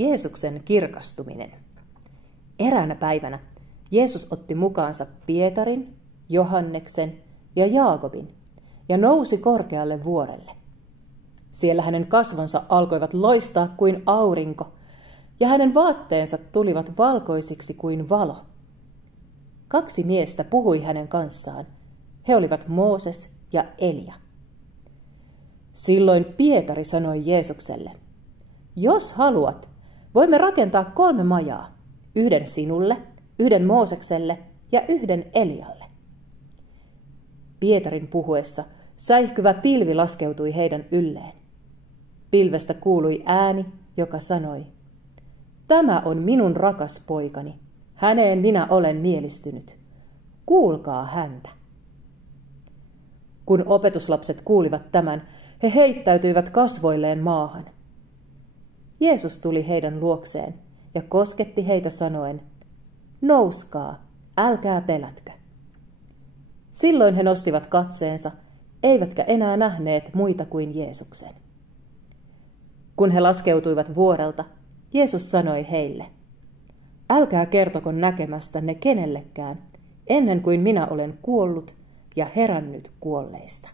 Jeesuksen kirkastuminen. Eräänä päivänä Jeesus otti mukaansa Pietarin, Johanneksen ja Jaakobin ja nousi korkealle vuorelle. Siellä hänen kasvonsa alkoivat loistaa kuin aurinko, ja hänen vaatteensa tulivat valkoisiksi kuin valo. 2 miestä puhui hänen kanssaan. He olivat Mooses ja Elia. Silloin Pietari sanoi Jeesukselle: "Jos haluat, voimme rakentaa 3 majaa, 1 sinulle, 1 Moosekselle ja 1 Elialle." Pietarin puhuessa säihkyvä pilvi laskeutui heidän ylleen. Pilvestä kuului ääni, joka sanoi: "Tämä on minun rakas poikani, häneen minä olen mielistynyt. Kuulkaa häntä." Kun opetuslapset kuulivat tämän, he heittäytyivät kasvoilleen maahan. Jeesus tuli heidän luokseen ja kosketti heitä sanoen: "Nouskaa, älkää pelätkö." Silloin he nostivat katseensa, eivätkä enää nähneet muita kuin Jeesuksen. Kun he laskeutuivat vuorelta, Jeesus sanoi heille: "Älkää kertoko näkemästänne kenellekään, ennen kuin minä olen kuollut ja herännyt kuolleista."